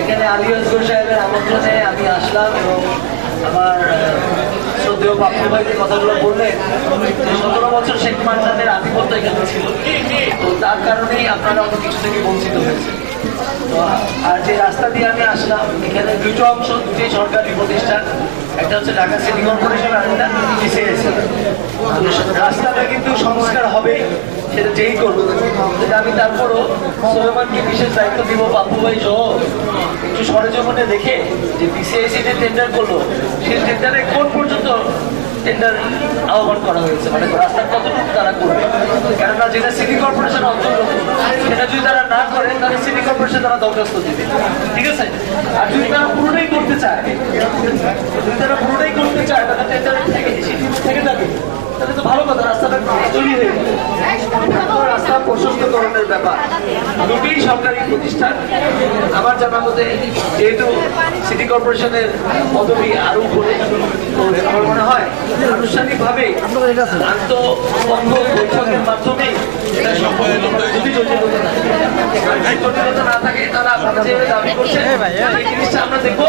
এখানে আলী আসগর সাহেবের আমন্ত্রণে আমি আসলাম এবং আমার শ্রদ্ধেয় বাপু ভাই যে কথাগুলো বললেন যে 17 বছর শেখ মান্নানের আধিপত্য এখানে ছিল, তো তার কারণেই আপনারা অত কিছু থেকে বঞ্চিত হয়েছে। তো আর যে রাস্তা দিয়ে আমি আসলাম, এখানে দুটো অংশ, দুটি সরকারি প্রতিষ্ঠান, একটা হচ্ছে ঢাকা সিটি কর্পোরেশন আর একটা বিসিএস। রাস্তাটা কিন্তু সংস্কার হবে, সেটা যেই করবো। আমি তারপরও সোলেমানকে বিশেষ দায়িত্ব দিব, বাপু ভাই সহ একটু সরেজমিনে দেখে যে বিসিআইসি যে টেন্ডার করলো সেই টেন্ডারে কোন পর্যন্ত টেন্ডার আহ্বান করা হয়েছে, মানে রাস্তার কতটুকু তারা করবে। কেননা যেটা সিটি কর্পোরেশন অন্তর্গত, সেটা যদি তারা না করে তাহলে সিটি কর্পোরেশন তারা দরখাস্ত দিবে, ঠিক আছে। আর যদি তারা পুরোটাই করতে চায়, তাহলে টেন্ডার থেকে যাবে, তাহলে তো ভালো কথা, রাস্তাটা তৈরি হয়ে যাবে। রাস্তা প্রশস্তকরণের ব্যাপার, দুটি সরকারি প্রতিষ্ঠান আমার জানা মতে, যেহেতু সিটি কর্পোরেশনের পদবি আরো উপরে, আমার মনে হয় আনুষ্ঠানিকভাবে আন্তঃপক্ষ বৈঠকের মাধ্যমে এটা সম্ভব। যদি জটিলতা না থাকে, তাহলে আপনারা যে দাবি করছেন এই জিনিসটা আমরা দেখবো।